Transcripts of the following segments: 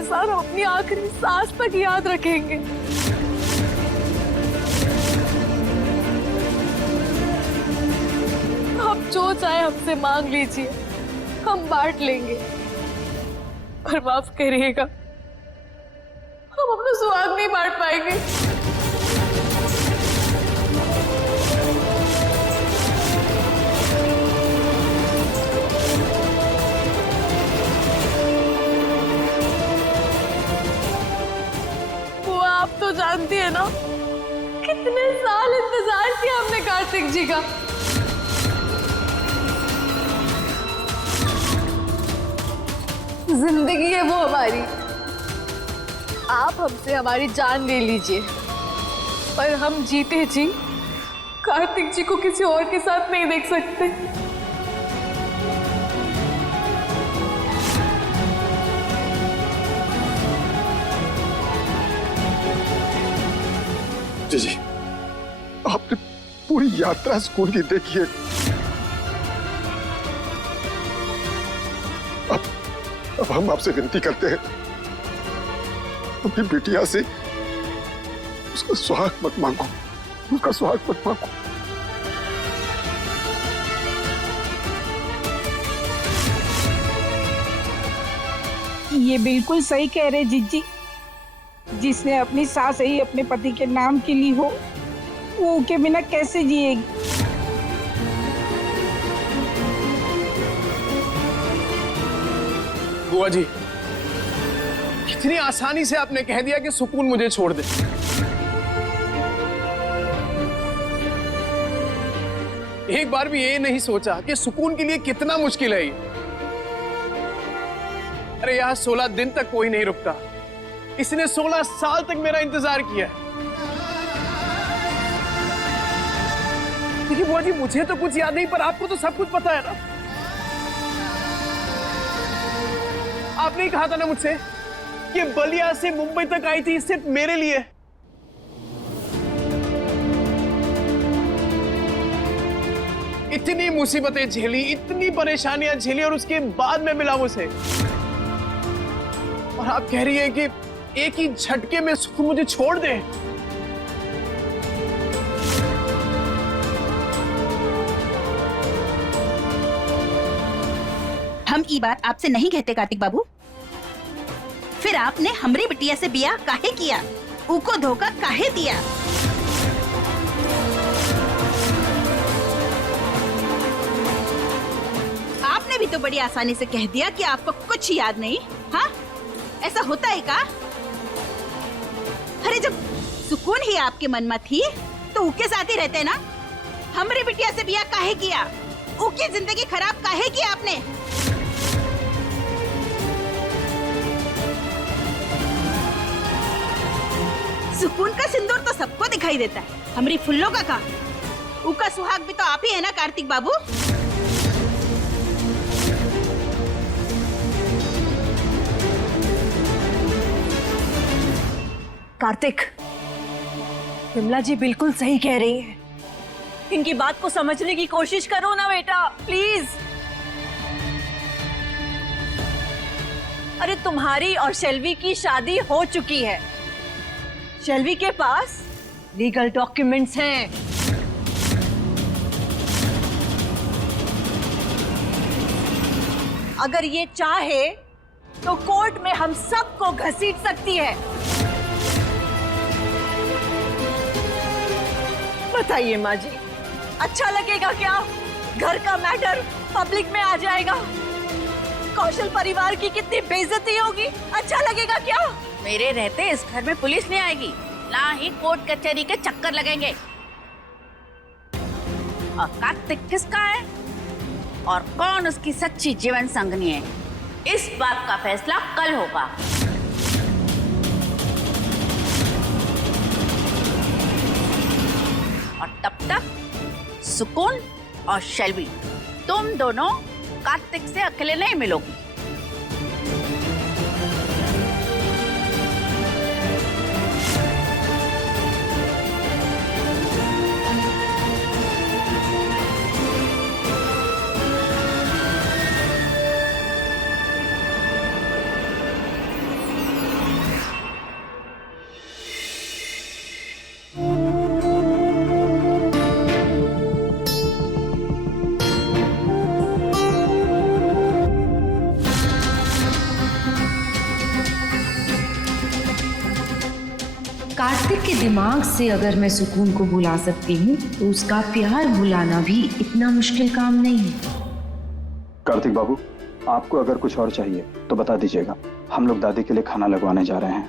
एहसान अपनी आखिरी सांस तक याद रखेंगे। आप जो चाहे हमसे मांग लीजिए, हम बांट लेंगे, पर माफ करिएगा, हम अपना सुहाग नहीं बांट पाएंगे। वो आप तो जानती है ना, कितने साल इंतजार किया हमने कार्तिक जी का। जिंदगी है वो हमारी। आप हमसे हमारी जान ले लीजिए, पर हम जीते जी कार्तिक जी को किसी और के साथ नहीं देख सकते। जी, आपने पूरी यात्रा स्कूल की देखी है। अब हम आपसे विनती करते हैं, अपनी बिटिया से उसका सुहाग मत मांगो, उसका सुहाग मत मांगो। ये बिल्कुल सही कह रहे जीजी। जिसने अपनी सांस ही अपने पति के नाम की ली हो, वो उनके बिना कैसे जिएगी। बुआ जी, कितनी आसानी से आपने कह दिया कि सुकून मुझे छोड़ दे। एक बार भी ये नहीं सोचा कि सुकून के लिए कितना मुश्किल है ये। अरे यहाँ 16 दिन तक कोई नहीं रुकता, इसने 16 साल तक मेरा इंतजार किया है। देखिए बुआ जी, मुझे तो कुछ याद नहीं, पर आपको तो सब कुछ पता है ना। आपने ही कहा था ना मुझसे कि बलिया से मुंबई तक आई थी सिर्फ मेरे लिए। इतनी मुसीबतें झेली, इतनी परेशानियां झेली, और उसके बाद मैं मिला उसे। और आप कह रही हैं कि एक ही झटके में सुकून मुझे छोड़ दे। हम ई बात आपसे नहीं कहते कार्तिक बाबू। फिर आपने हमरी बिटिया से बिया काहे किया, उको धोखा काहे दिया। आपने भी तो बड़ी आसानी से कह दिया कि आपको कुछ याद नहीं। हाँ, ऐसा होता है का? अरे जब सुकून ही आपके मन में थी तो उनके साथ ही रहते ना। हमरी बिटिया से बिया काहे किया, उनकी जिंदगी खराब काहे किया आपने। सुकून का सिंदूर तो सबको दिखाई देता है, हमारी फुल्लों का कहा? उनका सुहाग भी तो आप ही है ना कार्तिक बाबू। कार्तिक, विमला जी बिल्कुल सही कह रही है। इनकी बात को समझने की कोशिश करो ना बेटा, प्लीज। अरे तुम्हारी और शेल्वी की शादी हो चुकी है। शेल्वी के पास लीगल डॉक्यूमेंट्स हैं। अगर ये चाहे तो कोर्ट में हम सबको घसीट सकती है। बताइए माँ जी, अच्छा लगेगा क्या? घर का मैटर पब्लिक में आ जाएगा, कौशल परिवार की कितनी बेइज्जती होगी। अच्छा लगेगा क्या? मेरे रहते इस घर में पुलिस नहीं आएगी, ना ही कोर्ट कचहरी के चक्कर लगेंगे। और कार्तिक किसका है और कौन उसकी सच्ची जीवन संगनी है, इस बात का फैसला कल होगा। और तब तक सुकून और शेल्वी, तुम दोनों कार्तिक से अकेले नहीं मिलोगी। दिमाग से अगर मैं सुकून को भुला सकती हूँ तो उसका प्यार भुलाना भी इतना मुश्किल काम नहीं है। कार्तिक बाबू, आपको अगर कुछ और चाहिए तो बता दीजिएगा। हम लोग दादी के लिए खाना लगवाने जा रहे हैं।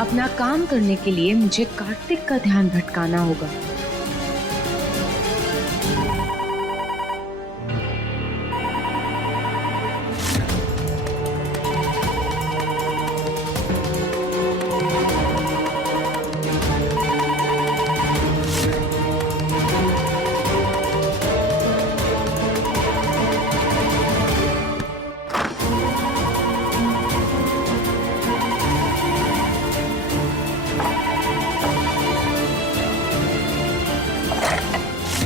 अपना काम करने के लिए मुझे कार्तिक का ध्यान भटकाना होगा।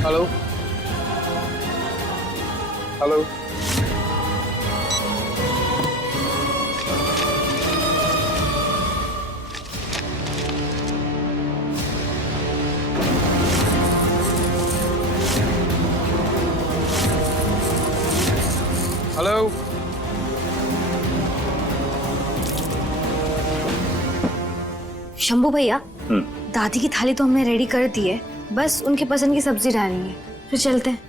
Hello hello. हेलो। शंभू भैया, दादी की थाली तो हमने रेडी कर दी है, बस उनके पसंद की सब्जी डालनी है, फिर चलते हैं।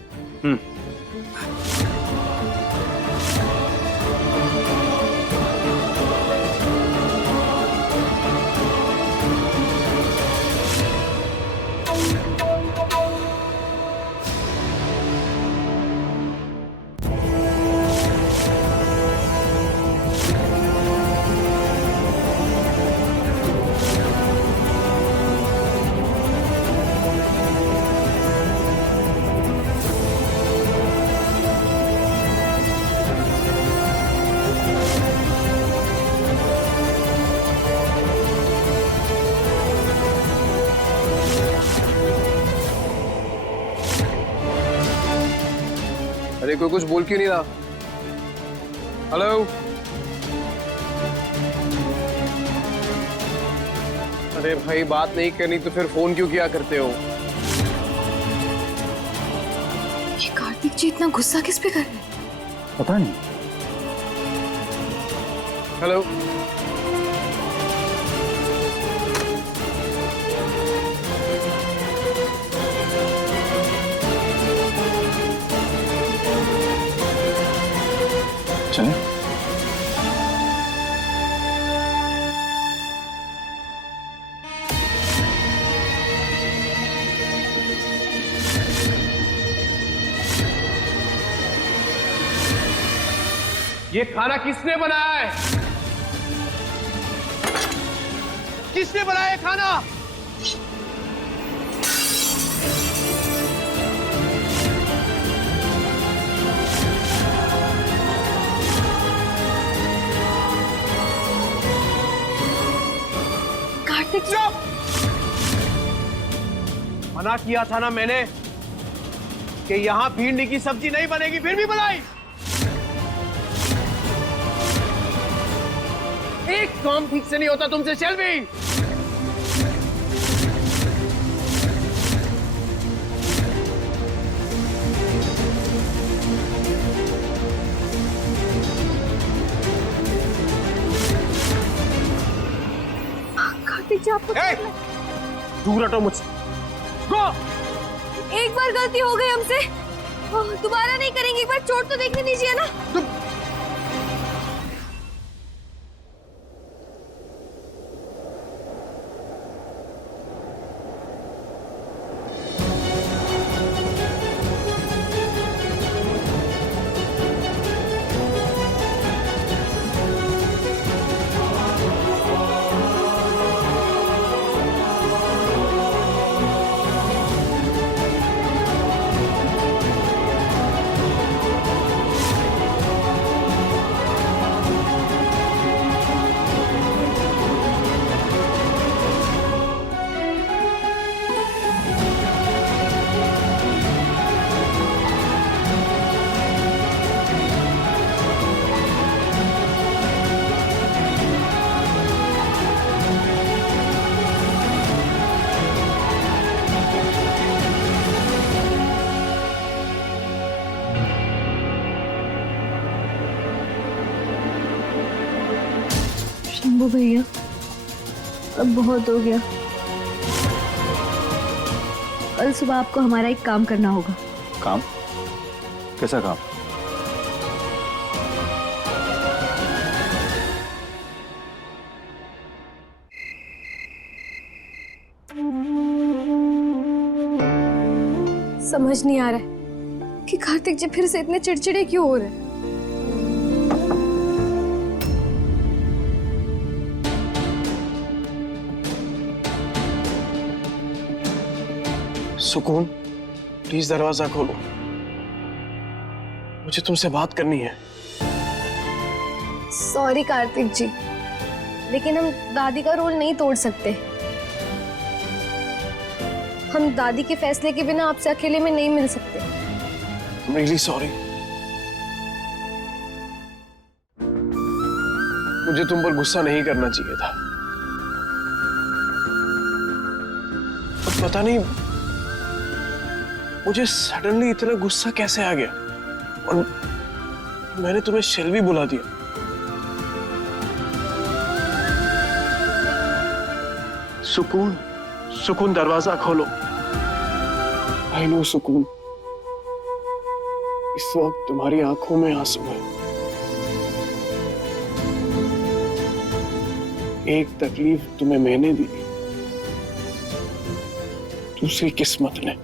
अरे कोई कुछ बोल क्यों नहीं रहा? हेलो। अरे भाई, बात नहीं करनी तो फिर फोन क्यों किया करते हो? ये कार्तिक जी इतना गुस्सा किस पे कर रहे हैं? पता नहीं। हेलो। चलें? ये खाना किसने बनाया है? किसने बनाया खाना? कार्तिक जी, मना किया था ना मैंने कि यहां भिंडी की सब्जी नहीं बनेगी, फिर भी बनाई। एक काम ठीक से नहीं होता तुमसे शेल्वी। कार्तिक जी आपको दूर हटो मुझसे। गो। एक बार गलती हो गई हमसे, दोबारा नहीं करेंगे। एक बार चोट तो देखने दीजिए ना। शंभू भैया, अब बहुत हो गया। कल सुबह आपको हमारा एक काम करना होगा। काम? कैसा काम? समझ नहीं आ रहा है कि कार्तिक जी फिर से इतने चिड़चिड़े क्यों हो रहे हैं। सुकून, प्लीज दरवाजा खोलो, मुझे तुमसे बात करनी है। सॉरी कार्तिक जी, लेकिन हम दादी का रोल नहीं तोड़ सकते। हम दादी के फैसले के बिना आपसे अकेले में नहीं मिल सकते। I'm really sorry। मुझे तुम पर गुस्सा नहीं करना चाहिए था। पर पता नहीं मुझे सडनली इतना गुस्सा कैसे आ गया और मैंने तुम्हें शेल्वी बुला दिया। सुकून, सुकून दरवाजा खोलो। आई नो सुकून, इस वक्त तुम्हारी आंखों में आंसू है। एक तकलीफ तुम्हें मैंने दी, दूसरी किस्मत ने।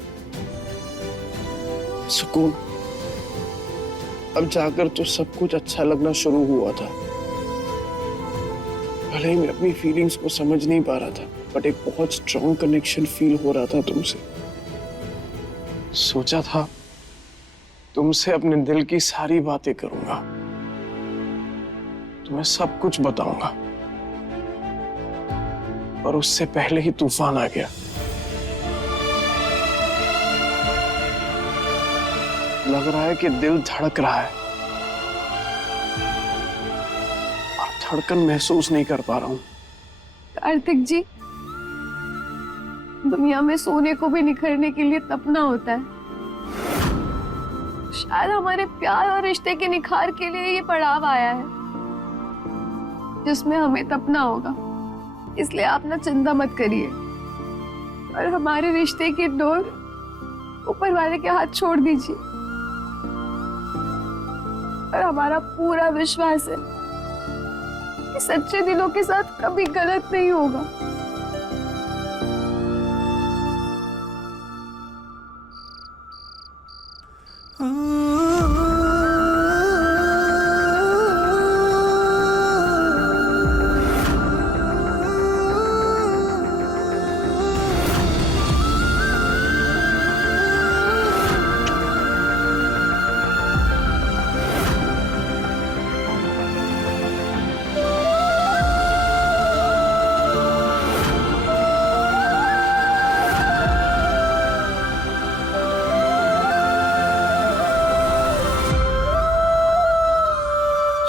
सुकून, अब जाकर तो सब कुछ अच्छा लगना शुरू हुआ था। भले ही मैं अपनी फीलिंग्स को समझ नहीं पा रहा था, बट एक बहुत स्ट्रॉन्ग कनेक्शन फील हो रहा था तुमसे। सोचा था तुमसे अपने दिल की सारी बातें करूंगा, तुम्हें सब कुछ बताऊंगा, पर उससे पहले ही तूफान आ गया। लग रहा है कि दिल धड़क रहा है और धड़कन महसूस नहीं कर पा रहा हूं। कार्तिक जी, दुनिया में सोने को भी निखरने के लिए तपना होता है। शायद हमारे प्यार और रिश्ते के निखार के लिए ये पड़ाव आया है जिसमें हमें तपना होगा। इसलिए आप ना चिंता मत करिए और हमारे रिश्ते की डोर ऊपर वाले के हाथ छोड़ दीजिए। और हमारा पूरा विश्वास है कि सच्चे दिलों के साथ कभी गलत नहीं होगा।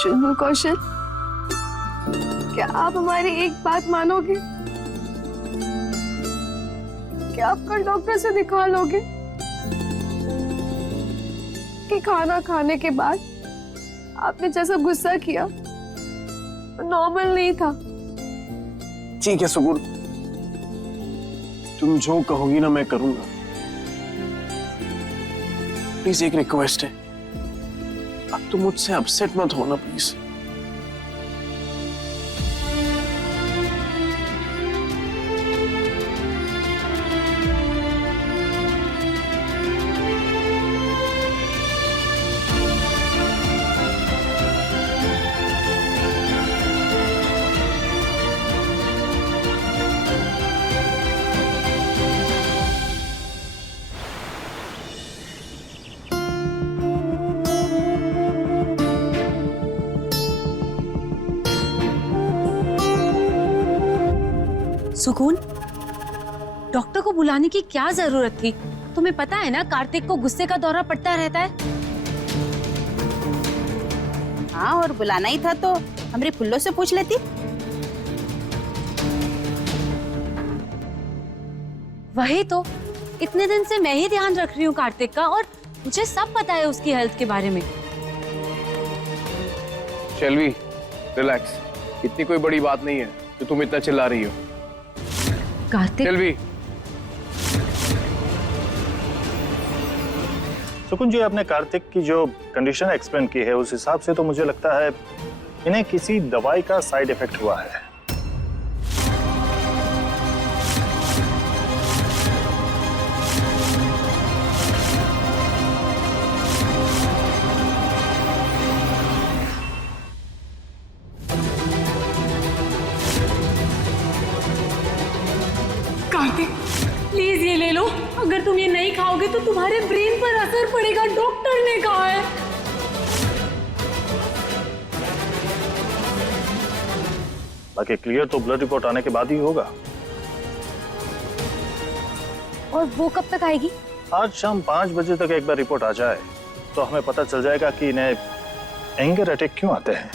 चुन्नू कौशल, क्या आप हमारी एक बात मानोगे? क्या आप कल डॉक्टर से दिखा लोगे कि खाना खाने के बाद आपने जैसा गुस्सा किया नॉर्मल नहीं था? ठीक है सुकून, तुम जो कहोगी ना मैं करूंगा। प्लीज एक रिक्वेस्ट है, अब तुम मुझसे अपसेट मत होना प्लीज। सुकून, डॉक्टर को बुलाने की क्या जरूरत थी? तुम्हें पता है ना कार्तिक को गुस्से का दौरा पड़ता रहता है। हाँ, और बुलाना ही था तो हमारी फुल्लो से पूछ लेती। वही तो, इतने दिन से मैं ही ध्यान रख रही हूँ कार्तिक का और मुझे सब पता है उसकी हेल्थ के बारे में। शेल्वी, रिलैक्स, इतनी कोई बड़ी बात नहीं है जो तुम इतना चिल्ला रही हो। कार्तिक, चल भी। सुकुन जी, आपने कार्तिक की जो कंडीशन एक्सप्लेन की है उस हिसाब से तो मुझे लगता है इन्हें किसी दवाई का साइड इफेक्ट हुआ है। कार्तिक प्लीज ये ले लो। अगर तुम ये नहीं खाओगे तो तुम्हारे ब्रेन पर असर पड़ेगा, डॉक्टर ने कहा है। बाकी क्लियर तो ब्लड रिपोर्ट आने के बाद ही होगा। और वो कब तक आएगी? आज शाम 5 बजे तक एक बार रिपोर्ट आ जाए तो हमें पता चल जाएगा कि इन्हें एंगर अटैक क्यों आते हैं।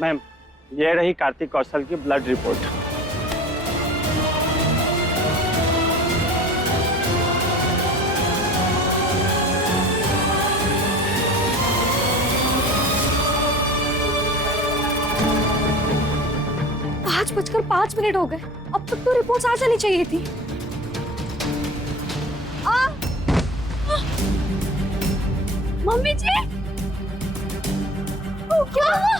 मैम, ये रही कार्तिक कौशल की ब्लड रिपोर्ट। पाँच बजकर 5 मिनट हो गए, अब तक तो रिपोर्ट्स आ जानी चाहिए थी। मम्मी जी, क्या हुआ?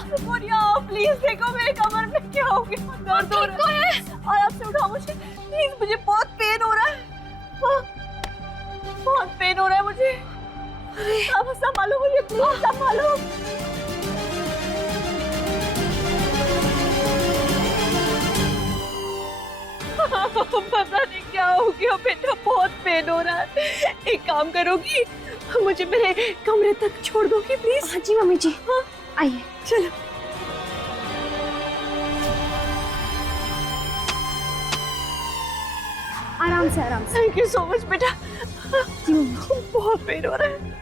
प्लीज देखो मेरे कमर में क्या हो गया, दर्द हो रहा है। और आपसे उठाओ मुझे प्लीज, मुझे बहुत पेन हो रहा है, बहुत पेन हो रहा है मुझे। अब संभालो मुझे प्लीज, संभालो। पता नहीं क्या हो गया बेटा, बहुत पेन हो रहा है। एक काम करोगी, मुझे मेरे कमरे तक छोड़ दोगी प्लीज? हाँ जी मम्मी जी, आइए। चलो। आराम से, आराम से। थैंक यू सो मच बेटा, बहुत पेन हो रहा है।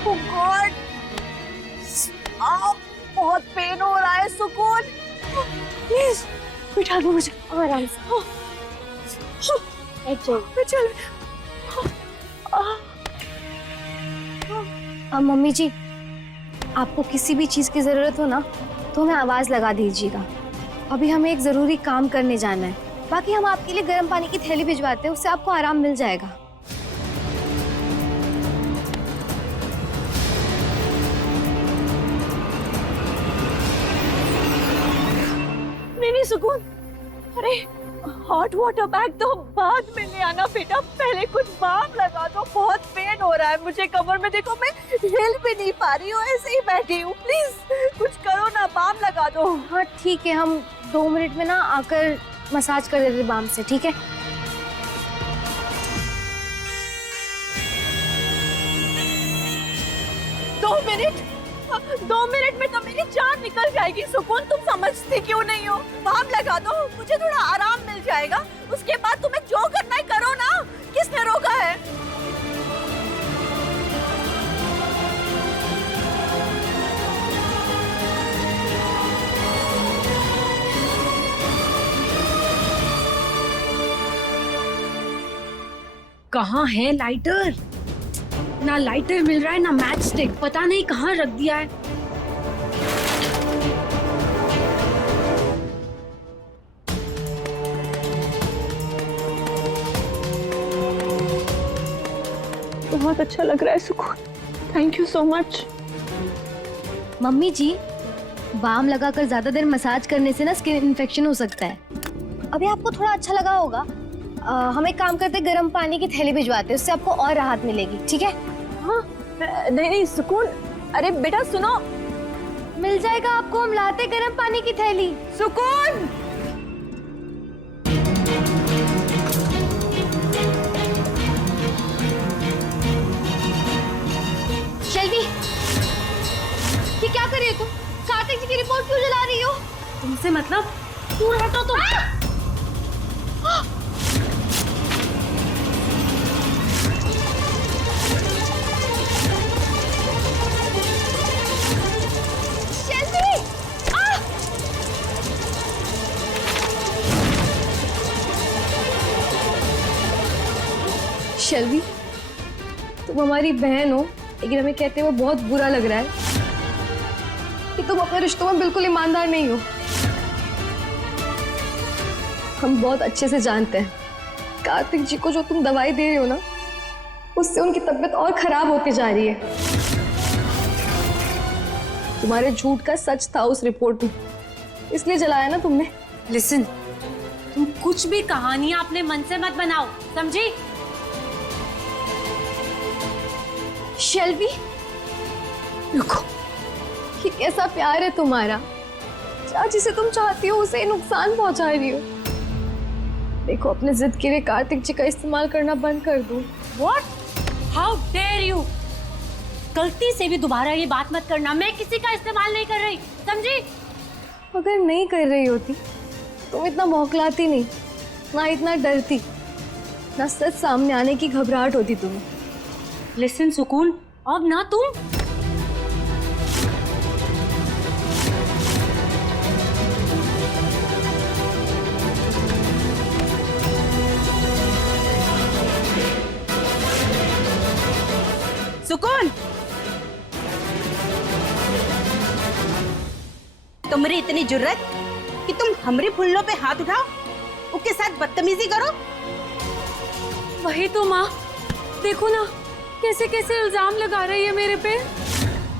Oh God! बहुत पेन हो रहा है सुकून, प्लीज बिठा दो मुझे। आराम से। चल। मम्मी जी, आपको किसी भी चीज की जरूरत हो ना तो हमें आवाज लगा दीजिएगा। अभी हमें एक जरूरी काम करने जाना है। बाकी हम आपके लिए गर्म पानी की थैली भिजवाते हैं, उससे आपको आराम मिल जाएगा। नहीं सुकून, अरे हॉट वाटर बैग तो बाद में ले आना बेटा, पहले कुछ बाम लगा दो, बहुत पेन हो रहा है मुझे कमर में। देखो मैं हिल भी नहीं पा रही हूँ, ऐसे ही बैठी हूँ, प्लीज कुछ करो ना, बाम लगा दो। हाँ ठीक है, हम 2 मिनट में ना आकर मसाज कर देते बाम से, ठीक है? दो मिनट में तो मेरी जान निकल जाएगी सुकून, तुम समझती क्यों नहीं हो? बाम लगा दो, मुझे थोड़ा आराम मिल जाएगा, उसके बाद तुम्हें जो करना है करो ना, किसने रोका है? कहाँ है लाइटर? ना लाइटर मिल रहा है ना मैच स्टिक, पता नहीं कहाँ रख दिया है। बहुत अच्छा लग रहा है सुकून, thank you so much. Mummy ji, balm लगाकर ज्यादा देर मसाज करने से ना स्किन इन्फेक्शन हो सकता है। अभी आपको थोड़ा अच्छा लगा होगा, हम एक काम करते, गर्म पानी की थैली भिजवाते, उससे आपको और राहत मिलेगी, ठीक है? हाँ नहीं सुकून, अरे बेटा सुनो, मिल जाएगा आपको, हम लाते गर्म पानी की थैली। सुकून शेल्वी, ये क्या कर रही हो तुम? कार्तिक जी की रिपोर्ट क्यों जला रही हो? तुमसे मतलब, दूर हटो तुम। शेल्वी, तुम हमारी बहन हो, लेकिन हमें कहते हुए बहुत बुरा लग रहा है कि तुम अपने रिश्तों में बिल्कुल ईमानदार नहीं हो। हम बहुत अच्छे से जानते हैं कार्तिक जी को जो तुम दवाई दे रहे हो ना, उससे उनकी तबीयत और खराब होती जा रही है। तुम्हारे झूठ का सच था उस रिपोर्ट में, इसलिए जलाया ना तुमने। लिसन, तुम कुछ भी कहानियां अपने मन से मत बनाओ, समझी? शेल्वी, रुको, ये कैसा प्यार है तुम्हारा? जिसे तुम चाहती हो उसे नुकसान पहुंचा रही हो। देखो, अपने जिद के लिए कार्तिक जी का इस्तेमाल करना बंद कर दो। What? How dare you? गलती से भी दोबारा ये बात मत करना, मैं किसी का इस्तेमाल नहीं कर रही, समझी? अगर नहीं कर रही होती तुम इतना बौखलाती नहीं, ना इतना डरती, ना सच सामने आने की घबराहट होती तुम्हें। लिसन सुकून, अब ना तुम। सुकून, तुम्हारी इतनी जुर्रत कि तुम हमरे फुल्लों पे हाथ उठाओ, उसके साथ बदतमीजी करो। वही तो माँ, देखो ना कैसे कैसे इल्जाम लगा रही है मेरे पे।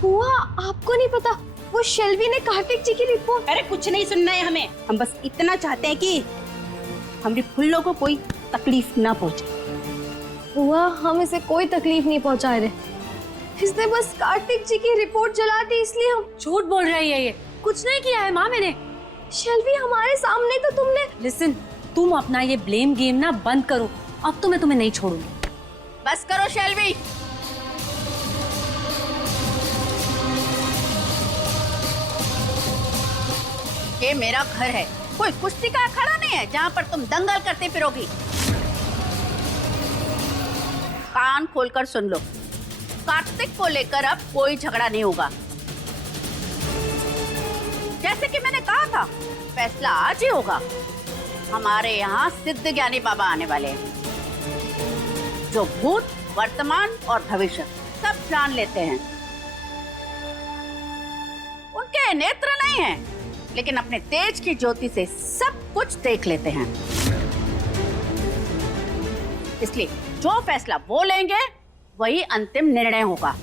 बुआ, आपको नहीं पता, वो शेल्वी ने कार्तिक जी की रिपोर्ट। अरे कुछ नहीं सुनना है हमें, हम बस इतना चाहते हैं कि हमरे फुल्लों को कोई तकलीफ ना पहुंचे। बुआ, हम इसे कोई तकलीफ नहीं पहुंचा रहे, इसने बस कार्तिक जी की रिपोर्ट जला दी, इसलिए हम। झूठ बोल रही है ये, कुछ नहीं किया है माँ मैंने। शेल्वी, हमारे सामने तो तुमने। लिसन, तुम अपना ये ब्लेम गेम ना बंद करो, अब तो मैं तुम्हें नहीं छोड़ूंगी। बस करो शेल्वी। ये मेरा घर है, कोई कुश्ती का अखाड़ा नहीं है जहाँ पर तुम दंगल करते फिरोगी। कान खोलकर सुन लो, कार्तिक को लेकर अब कोई झगड़ा नहीं होगा। जैसे कि मैंने कहा था, फैसला आज ही होगा। हमारे यहाँ सिद्ध ज्ञानी बाबा आने वाले हैं, जो भूत, वर्तमान और भविष्य सब जान लेते हैं। उनके नेत्र नहीं हैं, लेकिन अपने तेज की ज्योति से सब कुछ देख लेते हैं। इसलिए जो फैसला वो लेंगे वही अंतिम निर्णय होगा।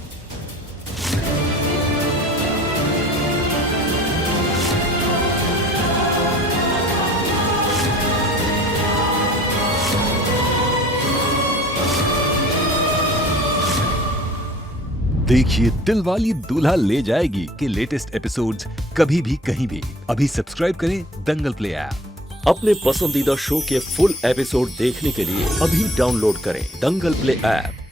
देखिए दिलवाली दूल्हा ले जाएगी के लेटेस्ट एपिसोड्स कभी भी कहीं भी। अभी सब्सक्राइब करें दंगल प्ले ऐप। अपने पसंदीदा शो के फुल एपिसोड देखने के लिए अभी डाउनलोड करें दंगल प्ले ऐप।